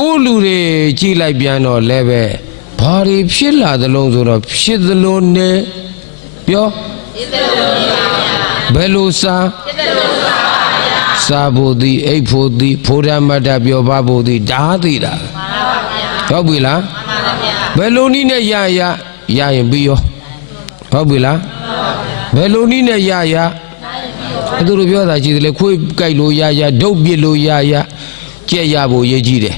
ကိုလူတွေကြည့်လိုက်ပြန်တော့လည်းပဲဘာတွေဖြစ်လာသလုံးဆိုတော့ဖြစ်သလိုနဲ့ပြောဘယ်လိုစားစားဖို့သည်အိတ်ဖို့သည်ဖိုးဓမ္မတ္တပြောပါဖို့သည်ဒါသိတာဟုတ်ပြီလားဘယ်လိုနည်းနဲ့ရရရရင်ပြီးရောဟုတ်ပြီလားဘယ်လိုနည်းနဲ့ရရအဲ့သူတို့ပြောတာရှိတယ်လေခွေးကြိုက်လို့ရရဒုတ်ပြစ်လို့ရရကြက်ရဖို့ရေးကြည့်တယ်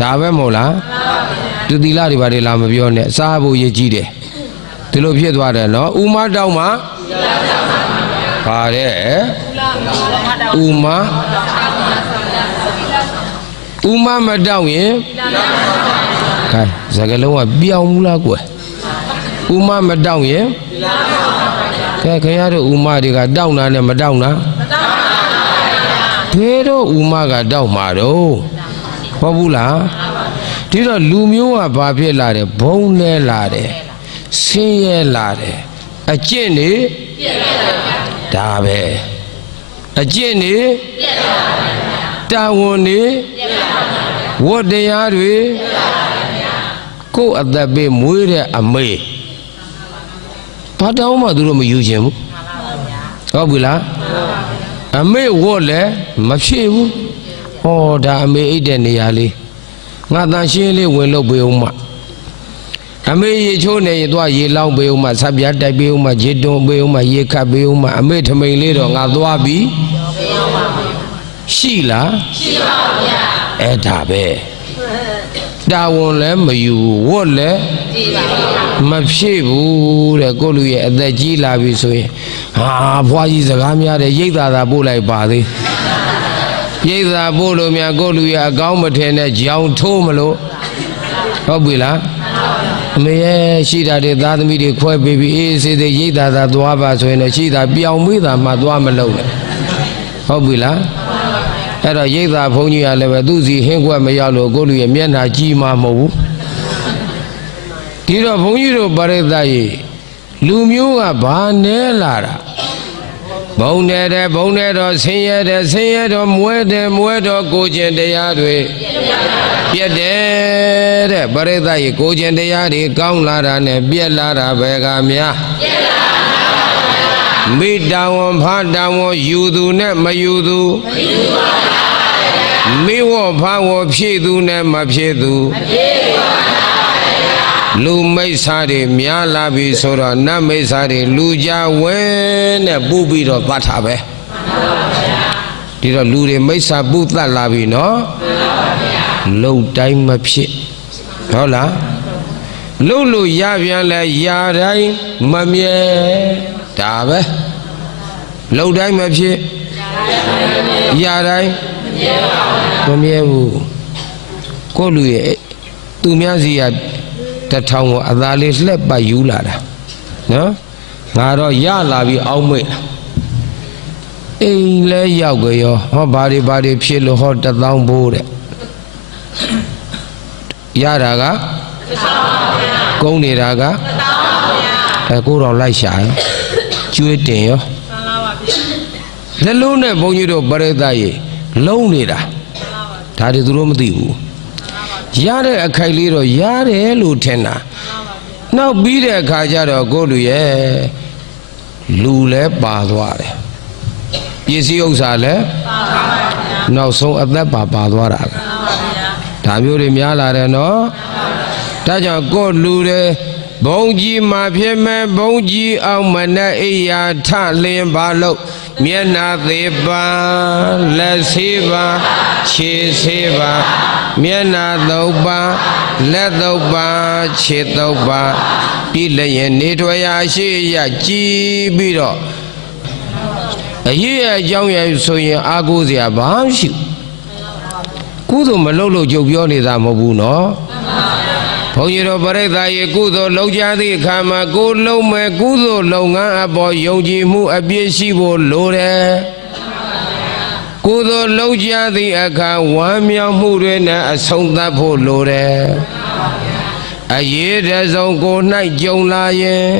ဒါပဲမဟုတ်လားသူသီလတွေဘာတွေလာမပြောနဲ့စားဖို့ရေးကြည့်တယ်ဒီလိုဖြစ်သွားတယ်နော်ဥမတောက်မှာပါတဲ့ဥမဥမမတောက်ရင်ခိုင်းစကလုံးကပြောင်းမလားကွယ်ဥမမတောက်ရင်ကဲခင်ဗျားတို့ဥမတွေကတောက်နာနဲ့မတောက်နာဘယ်တော့ဥမကတောက်မှာတော့ ဟုတ်ဘူးလားဒီတော့လူမျိုးကဘာဖြစ်လာတယ်ဘုံလဲလာတယ်ဆင်းရဲလာတယ်အကျင့်နေဒါပဲအကျင့်နေတာဝန်နေဝတ်တရားတွေကိုယ့်အသက်ပေးမွေးတဲ့အမေဘာတောင်းမှသူတို့မယူခြင်းဘူးဟုတ်ပြီလားအမေဝတ်လည်းမဖြစ်ဘူး ဟောဒါအမေအိတ်တဲ့နေရာလေးငါတန်ရှင်းလေးဝင်လုပ်ပေးအောင်မအမေရေချိုးနေရင်သွားရေလောင်းပေးအောင်မဆက်ပြားတိုက်ပေးအောင်မရေတွန်းပေးအောင်မရေခတ်ပေးအောင်မအမေထမိန်လေးတော့ငါသွားပြီရှိလားရှိပါဗျာအဲ့ဒါပဲတာဝန်လည်းမယူဝတ်လည်းမဖြစ်ဘူးတဲ့ကိုလူရဲ့အသက်ကြီးလာပြီဆိုရင်ဟာဘွားကြီးစကားများတယ်ရိတ်သာသာပို့လိုက်ပါသေး ရိတ်သာပို့လို့များကိုလူရဲ့အကောင်းမထင်တဲ့ကြောင်ထိုးမလို့ဟုတ်ပြီလားအမေရဲ့ရှိတာတွေသားသမီးတွေခွဲပေးပြီးအေးစေးသေးရိတ်သာသာသွားပါဆိုရင်လည်းရှိတာပြောင်းပြီးတာမှသွားမလို့နဲ့ဟုတ်ပြီလားအဲ့တော့ရိတ်သာဘုန်းကြီးကလည်းပဲသူ့စီဟင်းခွက်မရောက်လို့ကိုလူရဲ့မျက်နှာကြီးမှမဟုတ်ဘူးဒီတော့ဘုန်းကြီးတို့ပရိသတ်ရေလူမျိုးကဘာနဲလာတာ ဘုံနေတဲ့ဘုံတဲ့တော့ဆင်းရဲတဲ့ဆင်းရဲတော့မွဲတဲ့မွဲတော့ကိုကျင်တရားတွေပြက်တယ်တဲ့ပရိသတ်ရေကိုကျင်တရားတွေကောင်းလာတာနဲ့ပြက်လာတာပဲကများပြက်လာမိတာဝန်ဖားတာဝန်ယူသူနဲ့မယူသူမယူပါဘူးမိဝဖားဝဖြည့်သူနဲ့မဖြည့်သူမဖြည့်ပါဘူး လူမိတ်စားတွေများလာပြီဆိုတော့နတ်မိတ်စားတွေလူကြဝဲနဲ့ပူပြီးတော့သတ်တာပဲဒီတော့လူတွေမိတ်စားပူသတ်လာပြီနော်လုံတိုင်းမဖြစ်ဟုတ်လားလုံလို့ရပြန်လဲယာတိုင်းမမြဲဒါပဲလုံတိုင်းမဖြစ်ယာတိုင်းမမြဲဘူးကိုယ့်လူရဲ့သူများစီက တထောင်ကိုအသာလေးလှက်ပတ်ယူလာတာနော်ငါတော့ရလာပြီအောက်မိတ်လားအိမ်လဲရောက်ကြရောဟောဘာတွေဘာတွေဖြစ်လို့ဟောတသောင်းဘိုးတဲ့ရတာကကုန်းနေတာကအဲကိုတော့လိုက်ရှာရောကျွေးတင်ရောလက်လုံးနဲ့ဘုန်းကြီးတို့ပရိသတ်ရေလုံးနေတာဒါတွေသူတို့မသိဘူး ရတဲ့အခိုက်လေးတော့ရတယ်လို့ထင်တာနောက်ပြီးတဲ့အခါကျတော့ကိုလူရဲ့လူလဲပါသွားတယ်ပစ္စည်းဥစ္စာလဲနောက်ဆုံးအသက်ပါပါသွားတာပဲဒါမျိုးတွေများလာတယ်နော်ဒါကြောင့်ကိုလူတွေဘုံကြီးမှာဖြစ်မဲ့ဘုံကြီးအောင်မနဲ့အိယာထလင်းပါလို့မျက်နာသေးပါလက်ဆေးပါခြေဆေးပါမျက်နာသုံးပါလက်သုံးပါခြေသုံးပါပြီးလည်းရင်နေထွေရာရှိရကြည်ပြီးတော့အရေးအကြောင်းရဆိုရင်အာကိုးစရာဘာမှမရှိဘူးကုသိုလ်မလုပ်လို့ကြုတ်ပြောနေတာမဟုတ်ဘူးနော် ဘုန်းကြီးတို့ပရိသတ်ရေကုသိုလ်လုပ်ကြသည့်အခါမှာကိုယ်လုံးမဲ့ကုသိုလ်လုပ်ငန်းအပေါ်ယုံကြည်မှုအပြည့်ရှိဖို့လိုတယ်ကုသိုလ်လုပ်ကြသည့်အခါဝမ်းမြောက်မှုတွေနဲ့အဆုံးသတ်ဖို့လိုတယ်အရေးတဆုံးကို၌ကြုံလာရင်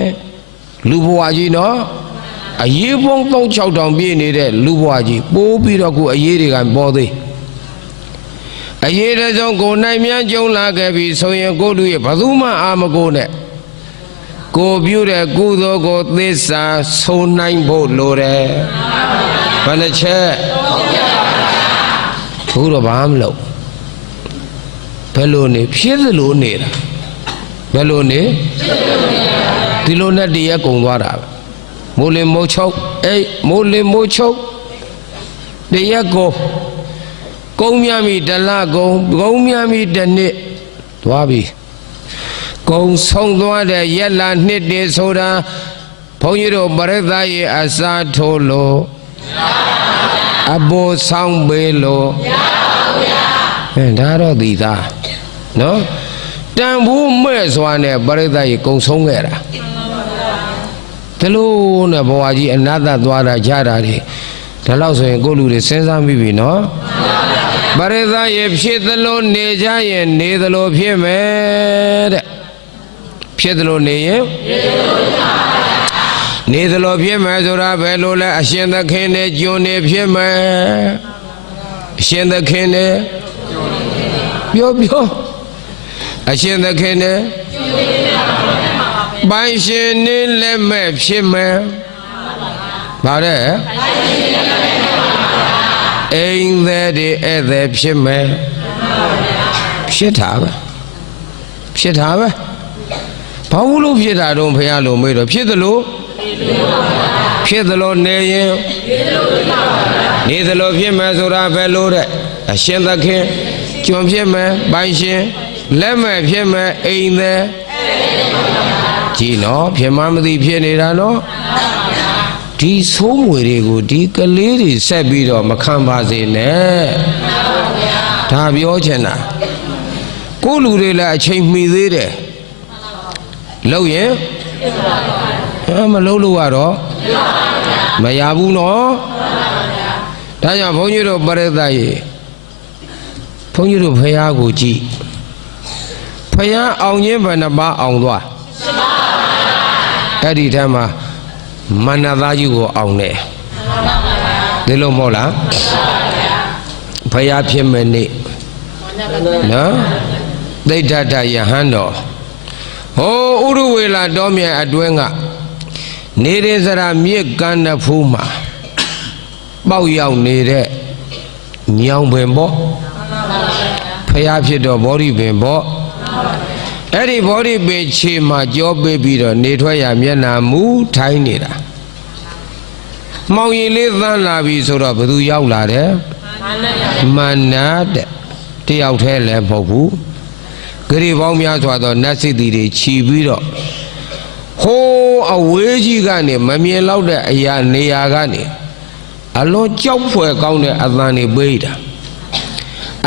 လူဘဝကြီးနော်အရေးပုံ3600ပြည့်နေတဲ့လူဘဝကြီးပိုးပြီးတော့ကိုအရေးတွေကပေါ်သေး အရေးတဆုံးကိုနိုင်မြန်းကြုံလာခဲ့ပြီဆိုရင်ကိုလူရဲ့ဘယ်သူမှအာမကိုနဲ့ကိုပြုတဲ့ကုသိုလ်ကိုသစ္စာဆုံးနိုင်ဖို့လိုတယ်ဘယ်နှချက်ဘုရားဘာမလုပ်ဘယ်လိုနေဖြစ်သလိုနေတာဘယ်လိုနေဒီလိုနဲ့တည်းရကုံသွားတာပဲမိုးလင်းမိုးချုပ်အေးမိုးလင်းမိုးချုပ်တည်းရကုံ ကုံမြမီတလကုံကုံမြမီတစ်နှစ်သွားပြီကုံဆုံးသွားတဲ့ရက်လာနှစ်တည်းဆိုတာဘုန်းကြီးတို့ပရိသတ်ရဲ့အစာထိုးလို့အဘောဆောင်ပေးလို့အဲဒါတော့ဒီသားနော်တန်ဘူးမဲ့စွာနဲ့ပရိသတ်ရေကုံဆုံးခဲ့တာဒီလိုနဲ့ဘဝကြီးအနာတ္တသွားတာကြတာတွေဒါလို့ဆိုရင်ကိုယ့်လူတွေစဉ်းစားမိပြီနော် ပရိသတ်ရေဖြစ်သလိုနေကြရင်နေသလိုဖြစ်မယ်တဲ့ဖြစ်သလိုနေရင်နေသလိုဖြစ်မယ်ဆိုတာဘယ်လိုလဲအရှင်သခင်နဲ့ကျွန်းနေဖြစ်မယ်အရှင်သခင်နဲ့ပြောပြောအရှင်သခင်နဲ့ပိုင်ရှင်နေလက်မဲ့ဖြစ်မယ်ဗါတဲ့အိမ်သည် တွေဧည့်သည်ဖြစ်မယ်ဖြစ်တာပဲဖြစ်တာပဲဘာလို့ဖြစ်တာတော့ဖះလို့မေးတော့ဖြစ်သလိုဖြစ်သလိုနေရင်နေသလိုဖြစ်မယ်ဆိုတာဘယ်လိုတဲ့အရှင်သခင်ကျွံဖြစ်မယ်ပိုင်ရှင်လက်မဲ့ဖြစ်မယ်အိမ်သည်ကြည်နော်ဖြစ်မှမသိဖြစ်နေတာနော် ဒီဆိုးမွေတွေကိုဒီကလေးတွေဆက်ပြီးတော့မခံပါစေနဲ့ဒါပြောချင်တာကိုလူတွေလည်းအချိန်မှီသေးတယ်လို့ရင်အဲမလုံးလို့ရတော့မရဘူးနော်ဒါကြောင့်ဘုန်းကြီးတို့ပရိသတ်ရေဘုန်းကြီးတို့ဖះကိုကြည့်ဖះအောင်ခြင်းဘယ်နှပါအောင်သွားအဲ့ဒီတည်းမှာ မန္နသားကြီးကိုအောင်တယ်ဒီလိုမဟုတ်လားဖះဖြစ်မဲ့နေ့နော်သိဋ္ဌတယဟန်တော်ဟိုဥရဝေလာတော်မြတ်အတွင်းကနေရစရာမြစ်ကမ်းနဖူးမှာပေါက်ရောက်နေတဲ့ညောင်ပင်ပေါ့ဖះဖြစ်တော့ဘောဓိပင်ပေါ့ အဲ့ဒီဘောဓိပင်ခြေမှာကြောပေးပြီးတော့နေထွက်ရမျက်နာမူထိုင်းနေတာမောင်ရင်လေးသန်းလာပြီဆိုတော့ဘသူရောက်လာတယ်မန္နာတဲ့တယောက်တည်းလည်းမဟုတ်ဘူးဂရိပေါင်းများစွာသောနတ်စိတ္တိတွေခြီးပြီးတော့ဟိုးအဝေးကြီးကနေမမြင်တော့တဲ့အရာနေရာကနေအလွန်ကြောက်ဖွယ်ကောင်းတဲ့အသံတွေပေးတာ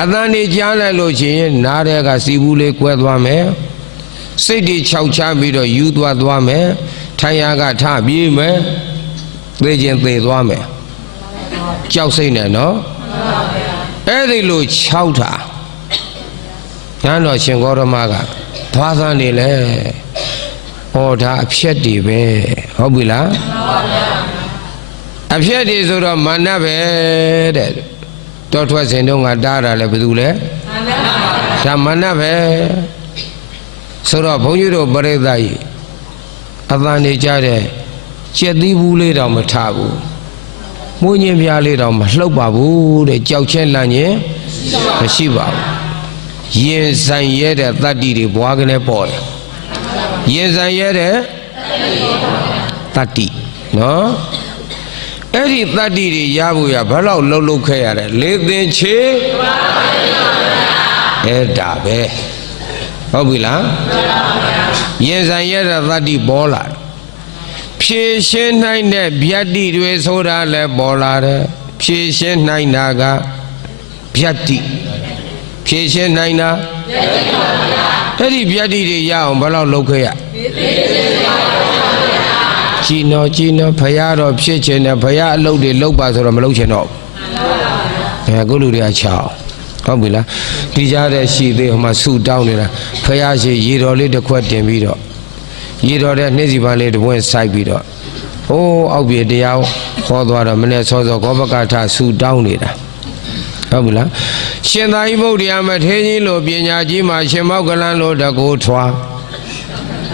အသံတွေကြားလိုက်လို့ရှိရင်နားတဲ့ကစီဘူးလေးကွဲသွားမယ် စိတ်တွေခြောက်ချပြီးတော့ယူသွားသွားမယ်ထိုင်ရကထပြေးမယ်သိခြင်းသေသွားမယ်ကြောက်စိတ်နဲ့နော်အဲ့ဒီလိုခြောက်တာညတော်ရှင်ဂေါရမကသွားသန်းနေလဲဟောဒါအဖြက်တွေပဲဟုတ်ပြီလားအဖြက်တွေဆိုတော့မာနပဲတဲ့တောထွက်စဉ်တုန်းကတားတာလဲဘယ်သူလဲဒါမာနပဲ ဆိုတော့ဘုန်းကြီးတို့ပရိသတ်ကြီးအသံနေကြတဲ့ကျက်သီးဘူးလေးတောင်မထဘူးမွေးညင်းပြားလေးတောင်မလှုပ်ပါဘူးတဲ့ကြောက်ချင်းလန့်ရင်မရှိပါဘူးရင်ဆိုင်ရဲတဲ့တတ္တိတွေဘွားကနေပေါ်တယ်ရင်ဆိုင်ရဲတဲ့တတ္တိနော်အဲ့ဒီတတ္တိတွေရဖို့ရဘယ်လောက်လှုပ်လှုပ်ခဲ့ရတယ်လေးသင်ချေအဲ့ဒါပဲ ဟုတ်ပြီလားရင်ဆိုင်ရဲတဲ့တတ္တိပေါ်လာတယ်ဖြည့်ရှင်းနိုင်တဲ့ဗျတ္တိတွေဆိုတာလည်းပေါ်လာတယ်ဖြည့်ရှင်းနိုင်တာကဗျတ္တိဖြည့်ရှင်းနိုင်တာအဲ့ဒီဗျတ္တိတွေရအောင်ဘယ်လောက်လုပ်ခဲ့ရကြည်နော်ကြည်နော်ဖရာတော့ဖြစ်ခြင်းနဲ့ဖရာအလုပ်တွေလုပ်ပါဆိုတော့မလုပ်ချင်တော့ဘူးအဲကိုလူတွေကချောင်း ဟုတ်ပြီလားဒီကြားတဲ့ရှိသေးဟိုမှာဆူတောင်းနေတာဖရာရှိရေတော်လေးတစ်ခွက်တင်ပြီးတော့ရေတော်တဲ့နှိစီပန်းလေးတစ်ပွင့်စိုက်ပြီးတော့ဟိုးအောက်ပြေတရားဟောသွားတော့မနေ့စောစောဂောဘကထဆူတောင်းနေတာဟုတ်ပြီလားရှင်သာရိပုတ္တရာမထေရကြီးလိုပညာကြီးမှာရှင်မောက္ကလန်လိုတကူထွား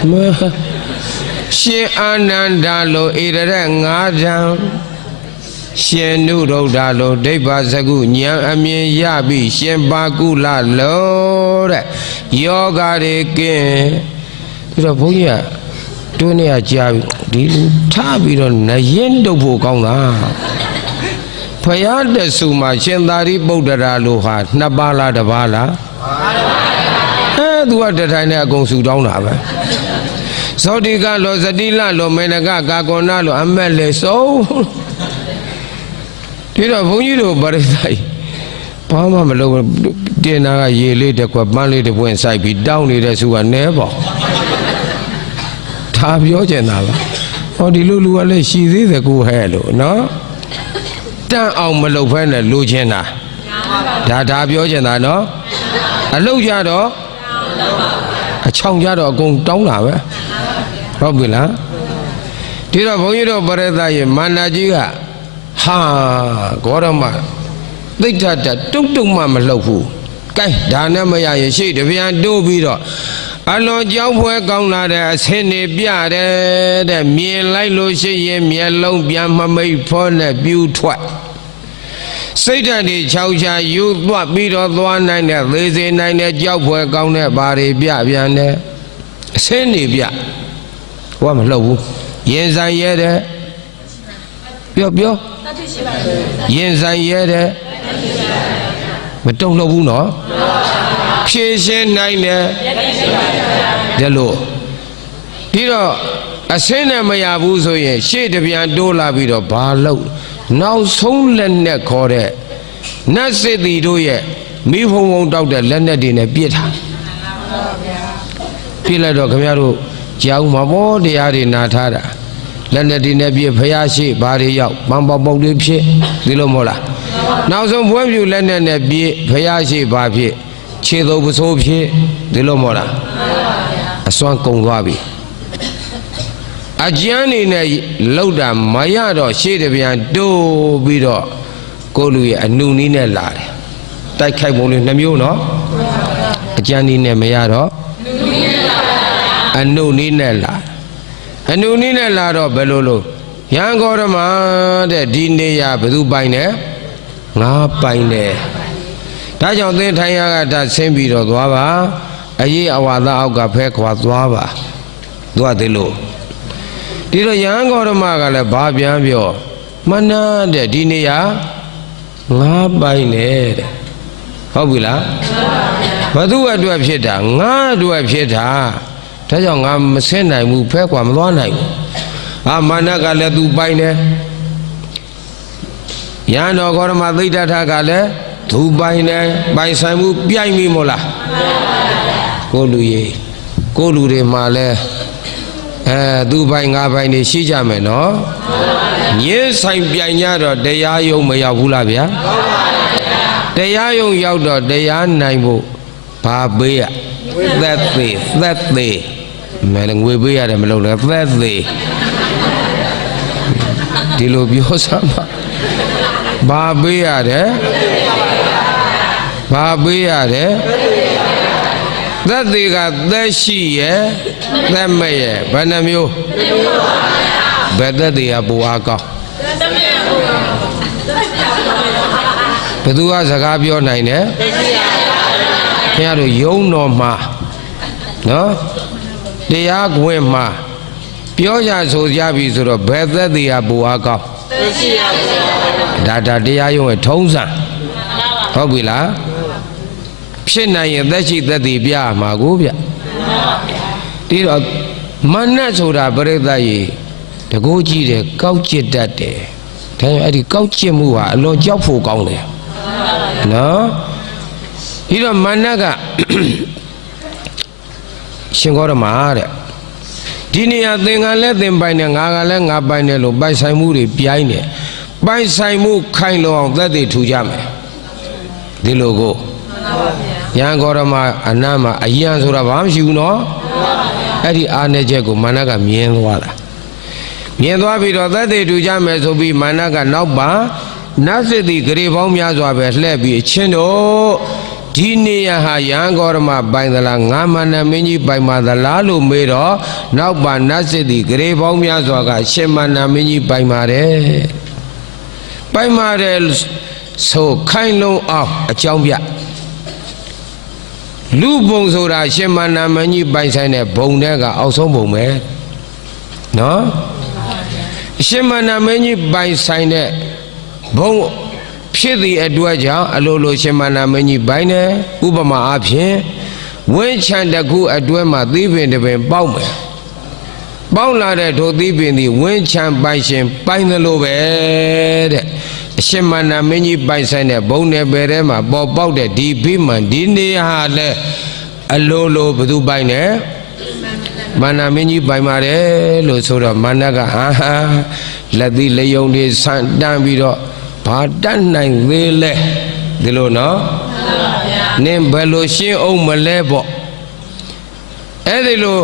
မရှင်အာနန္ဒာလိုဣရရက်ငါးတန် ရှင်နုရုဒ္ဓလိုဒိဗ္ဗစကုဉာဏ်အမြင်ရပြီးရှင်ပါကုလလိုတဲ့ယောဂတွေကင်းပြီးတော့ဘုန်းကြီးကတွင်းနေရကြာပြီဒီလူထားပြီးတော့နရင်တုပ်ဖို့ကောင်းတာဖယားတဆူမှာရှင်သာရိပုတ္တရာလိုဟာနှစ်ပါးလားတစ်ပါးလားအဲသူကတထိုင်နဲ့အကုန်ဆူတောင်းတာပဲဇောတိကလောဇတိလလောမေနကကာကောနာလောအမက်လေဆုံး ဒီတော့ဘုန်းကြီးတို့ပရိသတ်ဘာမှမလုပ်ဘူးတင်နာကရေလေးတစ်ခွက်ပန်းလေးတစ်ပွင့်စိုက်ပြီးတောင်းနေတဲ့ဆူကနဲပေါ့ဒါပြောကျင်တာပါဟောဒီလိုလူကလည်းရှည်သေးတယ်ကိုဟဲ့လို့နော်တန့်အောင်မလုပ်ဖဲနဲ့လိုချင်တာဒါဒါပြောကျင်တာနော်အလုတ်ကြတော့အချောင်ကြတော့အကုန်တောင်းတာပဲဟုတ်ပြီလားဒီတော့ဘုန်းကြီးတို့ပရိသတ်ရေမာနာကြီးက ဟာဂေါရမသိဋ္ဌတတုတ်တုံမှမလှုပ်ဘူးကဲဒါနဲ့မရရင်ရှေ့တပြန်တိုးပြီးတော့အလွန်ကြောင်းဖွဲကောင်းလာတဲ့အဆင်းနေပြတယ်တဲ့မြင်လိုက်လို့ရှိရင်မျက်လုံးပြန်မမိတ်ဖောနဲ့ပြူထွက်စိတ်ဓာတ်တွေခြောက်ချာယူသွားပြီးတော့သွားနိုင်တဲ့သေစေနိုင်တဲ့ကြောက်ဖွဲကောင်းတဲ့ဘာတွေပြပြန်တယ်အဆင်းနေပြဟောမလှုပ်ဘူးရင်ဆိုင်ရဲတယ်ပြောပြော ရင်ဆိုင်ရဲတယ်မတုံ့လှုပ်ဘူးနော်ဖြည့်ရှင်းနိုင်တယ်ဒါလို့ပြီးတော့အစင်းနဲ့မရဘူးဆိုရင် ရှေ့တပြန်တိုးလာပြီးတော့ဘာလို့နောက်ဆုံးလက်နဲ့ခေါ်တဲ့နတ်စစ်တီတို့ရဲ့မိဖုံဖုံတောက်တဲ့လက်နဲ့တွေနဲ့ပြစ်တာပြစ်လိုက်တော့ခင်ဗျားတို့ကြောက်မှာပေါ့တရားတွေနာထားတာ လက်နဲ့ဒီနဲ့ပြစ်ဖျားရှိဘာတွေရောက်မန်ပေါက်ပေါက်တွေဖြစ်ဒီလိုမဟုတ်လားနောက်ဆုံးဘွဲပြူလက်နဲ့နဲ့ပြစ်ဖျားရှိဘာဖြစ်ခြေတော်ပစိုးဖြစ်ဒီလိုမဟုတ်လားအစွမ်းကုန်သွားပြီအကျန်းနေနဲ့လောက်တာမရတော့ရှေ့တပြန်တိုးပြီးတော့ကိုလူရဲ့အနုနီးနဲ့လာတယ်တိုက်ခိုက်ပုံလေးနှမျိုးနော်အကျန်းနီးနဲ့မရတော့အနုနီးနဲ့လာ အနုနီးနဲ့လာတော့ဘယ်လိုလို့ရန်ကောဓမတဲ့ဒီနေရဘယ်သူပိုင်တယ်ငါပိုင်တယ်ဒါကြောင့်သင်ထိုင်ရကဒါဆင်းပြီးတော့သွားပါအရေးအဝါဒအောက်ကဖဲခွာသွားပါသူကသေးလို့ဒီတော့ယဟန်ဂေါရမကလည်းဘာပြန်ပြောမနာတဲ့ဒီနေရာငါပိုင်တယ်တဲ့ဟုတ်ပြီလားဘသူအတွက်ဖြစ်တာငါအတွက်ဖြစ်တာ ဒါကြောင့်ငါမဆင်းနိုင်ဘူးဖဲခွာမသွားနိုင်ဘူးအာမာနကလည်းသူပိုင်တယ်ယဟန်တော်ဂေါရမသိတ္တထကလည်းသူပိုင်တယ်ပိုင်ဆိုင်မှုပြိုင်ပြီမို့လားကိုလူကြီးကိုလူတွေမှာလဲအဲသူပိုင်ငါပိုင်နေရှိကြမယ်နော်ညင်းဆိုင်ပြိုင်ကြတော့တရားယုံမရောက်ဘူးလားဗျာတရားယုံရောက်တော့တရားနိုင်ဖို့ဘာပေးရသက်သေးသက်သေး မဲငွေပေးရတယ်မလုပ်နဲ့သက်သေးဒီလိုပြောစမ်းပါဘာပေးရတယ်ဘာပေးရတယ်သက်သေးကသက်ရှိရဲ့သက်မဲ့ရဲ့ဘယ်နှမျိုးဘယ်သက်သေးကပူအားကောင်းဘယ်သူကစကားပြောနိုင်တယ်ခင်ဗျားတို့ယုံတော်မှာနော် တရားကွင်းမှာပြောကြဆိုကြပြီဆိုတော့ဘယ်သက်သေးကပူအားကောင်းဒါဒါတရားယုံရဲ့ထုံးစံဟုတ်ပြီလားဖြစ်နိုင်ရင်သက်ရှိသက်တည်ပြမှာကိုဗျဒီတော့မနတ်ဆိုတာပြိဿရေတကိုးကြည့်တယ်ကောက်ကျစ်တတ်တယ်ဒါကြောင့်အဲ့ဒီကောက်ကျစ်မှုဟာအလွန်ကြောက်ဖို့ကောင်းတယ်နော်ဒီတော့မနတ်က ရှင်ဂေါရမတဲ့ဒီနေရာသင်္ကန်းလဲသင်ပိုင်တယ်ငါကလည်းငါပိုင်တယ်လို့ပိုင်ဆိုင်မှုတွေပြိုင်းတယ်ပိုင်ဆိုင်မှုခိုင်လုံအောင်သက်တည်ထူကြမယ်ဒီလိုကိုရန်ကောရမအနမ်းမှာအယံဆိုတာဘာမှမရှိဘူးနော်အဲ့ဒီအာနယ်ချက်ကိုမာနကမြင်သွားတာမြင်သွားပြီးတော့သက်သေတူကြမယ်ဆိုပြီးမာနကနောက်ပါနတ်စစ်သည်ဂရေပေါင်းများစွာပဲလှည့်ပြီးအချင်းတို့ ဒီနေရဟာရန်ကောရမပိုင်သလားငါမန္နမင်းကြီးပိုင်ပါသလားလို့မေးတော့နောက်ပါနတ်စစ်သည်ဂရေပေါင်းများစွာကရှင်မန္နမင်းကြီးပိုင်ပါတယ်ပိုင်ပါတယ်ဆိုခိုင်လုံးအောင်အကြောင်းပြလူပုံဆိုတာရှင်မန္နမင်းကြီးပိုင်ဆိုင်တဲ့ဘုံတဲ့ကအောက်ဆုံးဘုံပဲနော်ရှင်မန္နမင်းကြီးပိုင်ဆိုင်တဲ့ဘုံ ဖြစ်သည့်အတွက်ကြောင့်အလိုလိုရှင်မန္နမင်းကြီးပိုင်တယ်ဥပမာအားဖြင့်ဝင်းချံတစ်ခုအတွဲမှာသီးပင်တစ်ပင်ပေါက်မယ်ပေါက်လာတဲ့ထိုသီးပင်သည်ဝင်းချံပိုင်ရှင်ပိုင်တယ်လို့ပဲတဲ့အရှင်မန္နမင်းကြီးပိုင်ဆိုင်တဲ့ဘုံနယ်ပယ်ထဲမှာပေါ်ပေါက်တဲ့ဒီဘိမှန်ဒီနေဟာလည်းအလိုလိုဘသူပိုင်တယ်မန္နမင်းကြီးပိုင်ပါတယ်လို့ဆိုတော့မန္နကဟာဟာလက်သီးလယုံတွေဆန့်တန်းပြီးတော့ ဘာတတ်နိုင်သေးလဲဒီလိုနော်နင်းဘယ်လိုရှင်းအောင်မလဲပေါ့အဲ့ဒီလို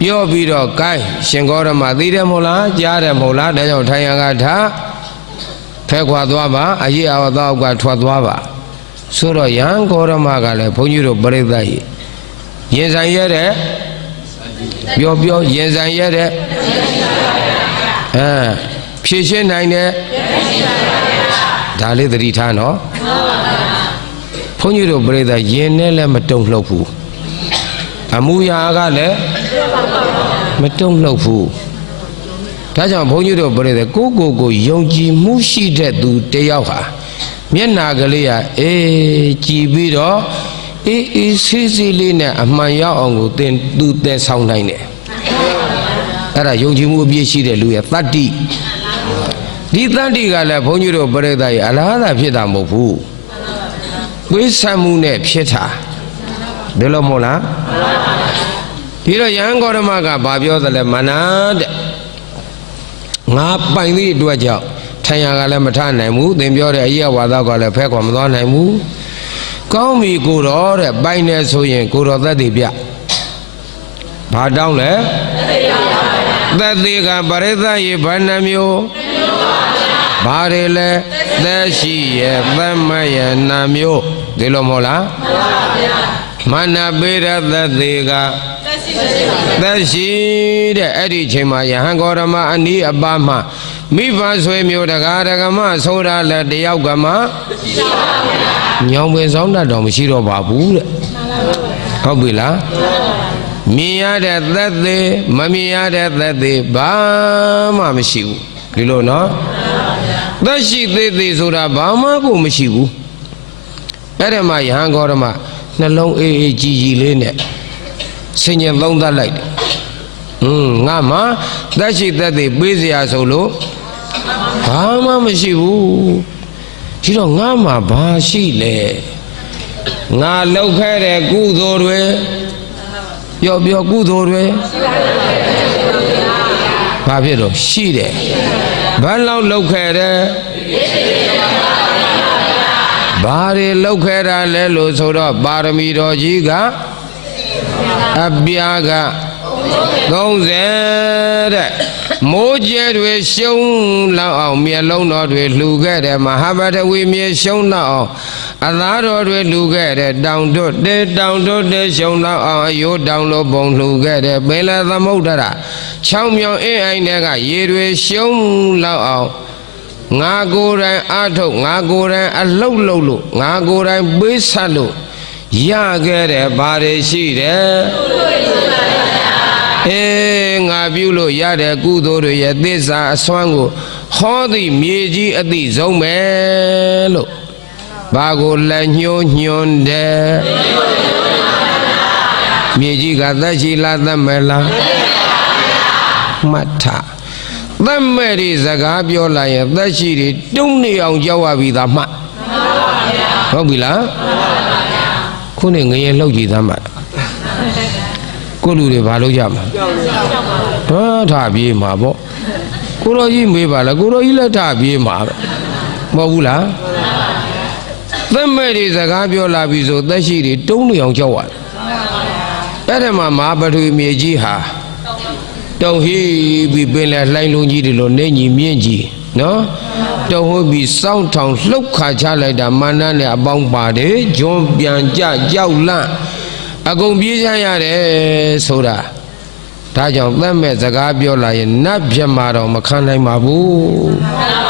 ပြောပြီးတော့ gain ရှင်ဂေါရမသိတယ်မဟုတ်လားကြားတယ်မဟုတ်လားဒါကြောင့်ထိုင်ရကထားဖဲခွာသွားပါအရေးအဝသောက်ကထွက်သွားပါဆိုတော့ယံဂေါရမကလည်းဘုန်းကြီးတို့ပြိဿကြီးရင်ဆိုင်ရတဲ့ပြောပြောရင်ဆိုင်ရတဲ့အဲ ဖြည့်ရှင်းနိုင်တဲ့ဒါလေးသတိထားနော်ဘုန်းကြီးတို့ပြိဿရင်နဲ့လည်းမတုံ့လှုပ်ဘူးအမှုရာကလည်းမတုံ့လှုပ်ဘူးဒါကြောင့်ဘုန်းကြီးတို့ပြိဿကိုကိုကိုယုံကြည်မှုရှိတဲ့သူတယောက်ဟာမျက်နာကလေးကအေးကြည်ပြီးတော့အေးအေးဆေးဆေးလေးနဲ့အမှန်ရောက်အောင်ကိုသင်သူသင်ဆောင်နိုင်တယ်အဲ့ဒါယုံကြည်မှုအပြည့်ရှိတဲ့လူရဲ့တတ္တိ ဒီတတ္တိကလည်းဘုန်းကြီးတို့ပြိဿရဲ့အလားသာဖြစ်တာမဟုတ်ဘူးသွေးဆံမှုနဲ့ဖြစ်တာဒီလိုမဟုတ်လားပြီးတော့ယဟန်ဂေါရမကဘာပြောသလဲမနာတဲ့ငါပိုင်သည့်အတွက်ကြောင့်ထိုင်ရကလည်းမထနိုင်ဘူးသင်ပြောတဲ့အရေးဝါဒကလည်းဖဲခွာမသွားနိုင်ဘူးကောင်းပြီကိုတော်တဲ့ပိုင်နေဆိုရင်ကိုတော်သက်တည်ပြဘာတောင်းလဲသက်တည်ကပရိသတ်ရေဘာနှမျိုး ဘာတွေလဲသက်ရှိရဲ့သက်မရဲ့နာမျိုးဒီလိုမဟုတ်လားမနပေရသက်သေးကသက်ရှိတဲ့အဲ့ဒီချိန်မှာယဟန်ဂေါရမအနီးအပါမှမိဘဆွေမျိုးတကားတကမဆိုတာလက်တယောက်ကမှညောင်ပင်ဆောင်တတ်တော်မရှိတော့ပါဘူးတဲ့ဟုတ်ပြီလားမြင်ရတဲ့သက်သေးမမြင်ရတဲ့သက်သေးဘာမှမရှိဘူးဒီလိုနော် သက်ရှိသေးသေးဆိုတာဘာမှကိုမရှိဘူးအဲ့ဒါမှယဟန်ဂေါရမနှလုံးအေးအေးကြည်ကြည်လေးနဲ့ဆင်ញင်သုံးသပ်လိုက်တယ်။ဟွန်းငါမှသက်ရှိသက်သေးပေးเสียဆိုလို့ဘာမှမရှိဘူး။ဒီတော့ငါမှဘာရှိလဲ။ငါလောက်ခဲ့တဲ့ကုသိုလ်တွေပြောပြောကုသိုလ်တွေဘာဖြစ်တော့ရှိတယ်။ ဘာလောက်လောက်ခဲ့တယ်ဘာတွေလောက်ခဲ့တာလဲလို့ဆိုတော့ပါရမီတော်ကြီးကအပြာက30တဲ့မိုးကျဲတွေရှုံးလောက်အောင်မျက်လုံးတော်တွေလှူခဲ့တယ်မဟာဗတဝီမြေရှုံးလောက်အောင်အသားတော်တွေလှူခဲ့တယ်တောင်တွတ်တဲတောင်တွတ်တဲရှုံးလောက်အောင်အယိုးတောင်လိုပုံလှူခဲ့တယ်ပင်လသမုဒ္ဒရာ ချောင်းမြောင်အင်းအိုင်တွေကရေတွေရှုံးလောက်အောင်ငါကိုယ်တိုင်အထုတ်ငါကိုယ်တိုင်အလုတ်လုတ်လို့ငါကိုယ်တိုင်ပေးဆက်လို့ရခဲ့တယ်ဘာတွေရှိတယ်အေးငါပြုလို့ရတဲ့ကုသိုလ်တွေရဲ့သစ္စာအစွမ်းကိုဟောသည်မြေကြီးအတိဆုံးပဲလို့ဘာကိုလက်ညှိုးညွှန်းတယ်မြေကြီးကသက်ရှိလားသက်မဲ့လား မှတ်ထားသက်မဲ့တွေစကားပြောလိုက်ရင်သက်ရှိတွေတုံးနေအောင်ကြောက်ရပြီသားမှတ်ဟုတ်ပြီလားခုနေငရေလှုပ်ကြည့်သမ်းပါကိုလူတွေဘာလုပ်ကြမှာဟာထားပြေးမှာပေါ့ကိုတော်ကြီးမေးပါလားကိုတော်ကြီးလည်းထားပြေးမှာပဲမဟုတ်ဘူးလားသက်မဲ့တွေစကားပြောလာပြီဆိုသက်ရှိတွေတုံးနေအောင်ကြောက်ရတယ်အဲ့ဒီမှာမဟာပထဝီမြေကြီးဟာ တုံဟီးပြီးပင်လယ်လှိုင်းလုံးကြီးတွေလိုနေညီမြင့်ကြီးနော်တုံဟုတ်ပြီးစောင်းထောင်လှုပ်ခါချလိုက်တာမာနနဲ့အပေါင်းပါတယ်ဂျွန်ပြန်ကြကြောက်လန့်အကုန်ပြေးချရတယ်ဆိုတာဒါကြောင့်သတ်မဲ့စကားပြောလာရင်နတ်ပြတ်မှာတော့မခံနိုင်ပါဘူး